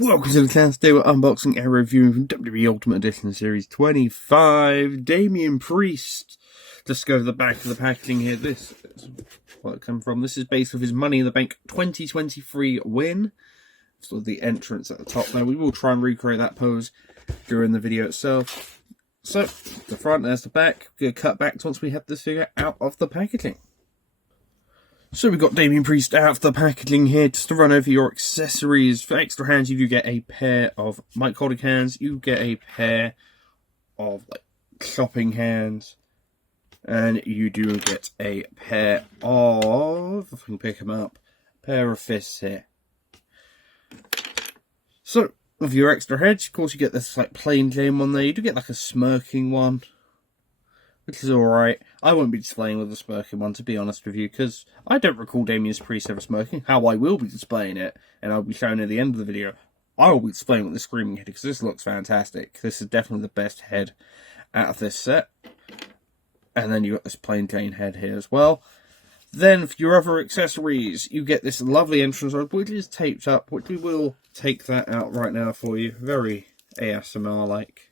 Welcome to the class. Today we're unboxing and reviewing from WWE Ultimate Edition Series 25. Damian Priest. Just go to the back of the packaging here. This is where it comes from. This is based off his Money in the Bank 2023 win. So the entrance at the top there. We will try and recreate that pose during the video itself. So, the front, there's the back. We're going to cut back once we have this figure out of the packaging. So we've got Damian Priest out of the packaging here. Just to run over your accessories. For extra hands, you do get a pair of mic holding hands. You get a pair of shopping hands. And you do get a pair of, if I can pick them up, pair of fists here. So, with your extra heads, of course you get this plain Jane one there. You do get a smirking one, which is alright. I won't be displaying with the smirking one, to be honest with you, because I don't recall Damian Priest ever smirking. How I will be displaying it, and I'll be showing at the end of the video, I will be displaying with the screaming head, because this looks fantastic. This is definitely the best head out of this set. And then you got this plain Jane head here as well. Then for your other accessories, you get this lovely entrance rod, which is taped up, which we will take that out right now for you. Very ASMR-like.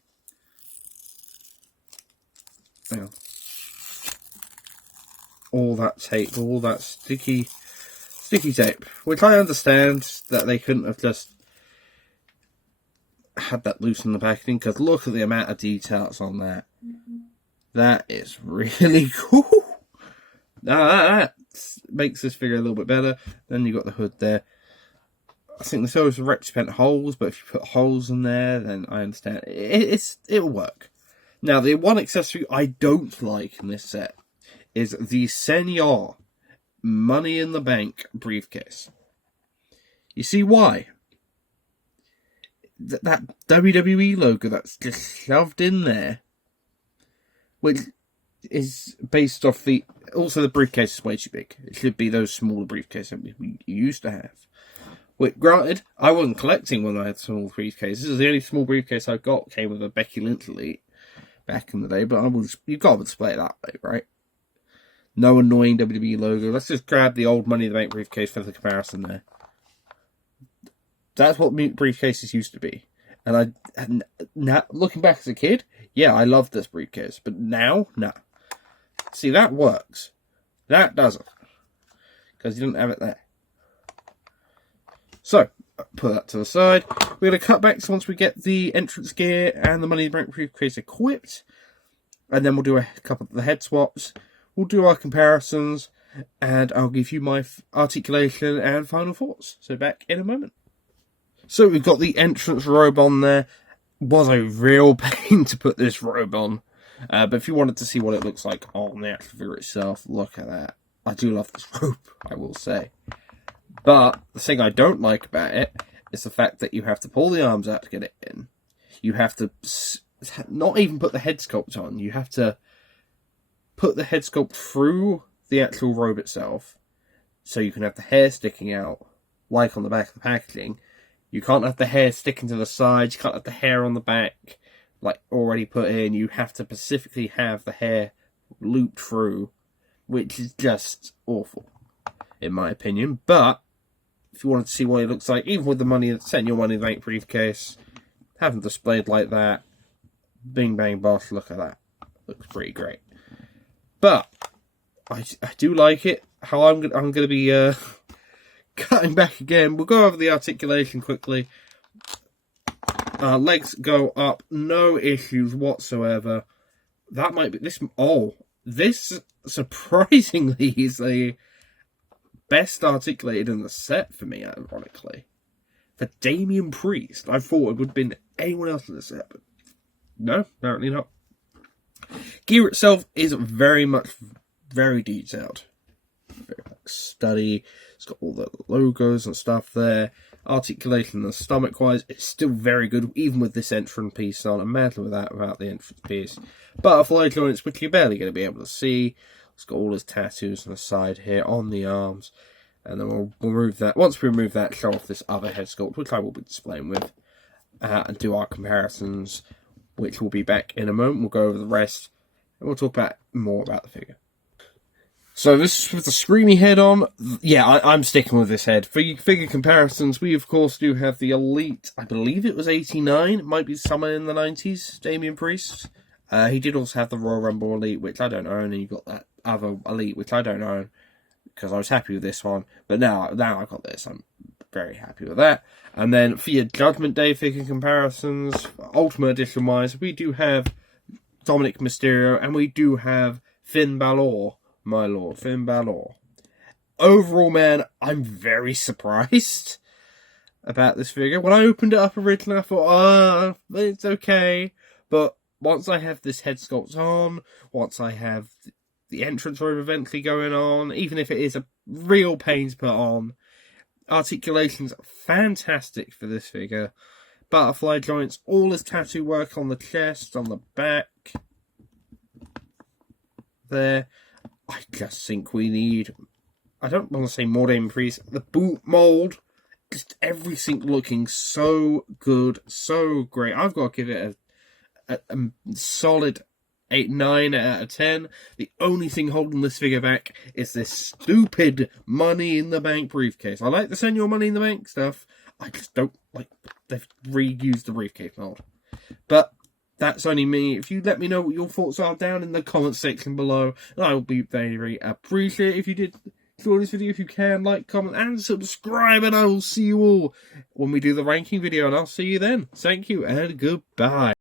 All that tape, all that sticky tape, which I understand that they couldn't have just had that loose in the packaging, because look at the amount of details on that. That is really cool. That makes this figure a little bit better. Then you got the hood there. I think the silver's recipient holes, but if you put holes in there, then I understand. It'll work. Now, the one accessory I don't like in this set is the Senior Money in the Bank briefcase. You see why? That WWE logo that's just shoved in there, which is based off the... Also, the briefcase is way too big. It should be those smaller briefcases that we used to have. Which, granted, I wasn't collecting when I had small briefcases. This is the only small briefcase I got came with a Becky Lynch Elite back in the day. But you've got to display it that way, right? No annoying WWE logo. Let's just grab the old Money in the Bank briefcase for the comparison there. That's what briefcases used to be. And now, looking back as a kid, yeah, I loved this briefcase. But now, nah. See, that works. That doesn't. Because you didn't have it there. So, put that to the side. We're going to cut back to once we get the entrance gear and the Money in the Bank briefcase equipped. And then we'll do a couple of the head swaps. We'll do our comparisons. And I'll give you my articulation and final thoughts. So, back in a moment. So, we've got the entrance robe on there. Was a real pain to put this robe on. But if you wanted to see what it looks like on the actual figure itself, look at that. I do love this robe, I will say. But the thing I don't like about it is the fact that you have to pull the arms out to get it in. You have to not even put the head sculpt on. You have to put the head sculpt through the actual robe itself, so you can have the hair sticking out, like on the back of the packaging. You can't have the hair sticking to the sides. You can't have the hair on the back, already put in. You have to specifically have the hair looped through, which is just awful, in my opinion. But if you wanted to see what it looks like, even with the money, setting your Money in the Bank briefcase, having displayed like that, bing bang bosh, look at that. Looks pretty great. But I do like it. How I'm gonna be cutting back again. We'll go over the articulation quickly. Legs go up, no issues whatsoever. That might be this. Oh, this surprisingly is the best articulated in the set for me. Ironically, for Damian Priest, I thought it would have been anyone else in the set, but no, apparently not. Gear itself is very detailed, very study. It's got all the logos and stuff there. Articulation and stomach wise, it's still very good, even with this entrance piece on. Imagine without the entrance piece. Butterfly joints, which you're barely going to be able to see. It's got all his tattoos on the side here, on the arms. And then we'll remove that. Once we remove that, show off this other head sculpt, which I will be displaying with. And do our comparisons, which will be back in a moment. We'll go over the rest, and we'll talk more about the figure. So this is with the screamy head on. Yeah, I'm sticking with this head. For figure comparisons, we of course do have the Elite. I believe it was 89. It might be somewhere in the 90s. Damian Priest. He did also have the Royal Rumble Elite, which I don't own. And you got that other Elite, which I don't own, because I was happy with this one. But now I got this. I'm very happy with that. And then for your Judgment Day figure comparisons, Ultimate Edition wise, we do have Dominic Mysterio and we do have Finn Balor. My lord, Finn Balor. Overall, man, I'm very surprised about this figure. When I opened it up originally, I thought, it's okay. But once I have this head sculpt on, once I have the entrance robe eventually going on, even if it is a real pain to put on, articulation's fantastic for this figure. Butterfly joints, all his tattoo work on the chest, on the back. There. I just think we need, I don't want to say more Damian Priest, the boot mould, just everything looking so good, so great. I've got to give it a solid 8, 9 out of 10. The only thing holding this figure back is this stupid Money in the Bank briefcase. I like the send your Money in the Bank stuff. I just don't like they've reused the briefcase mold. But that's only me. If you let me know what your thoughts are down in the comments section below, I will be very, very appreciated. If you did enjoy this video, if you can, like, comment, and subscribe, and I will see you all when we do the ranking video, and I'll see you then. Thank you, and goodbye.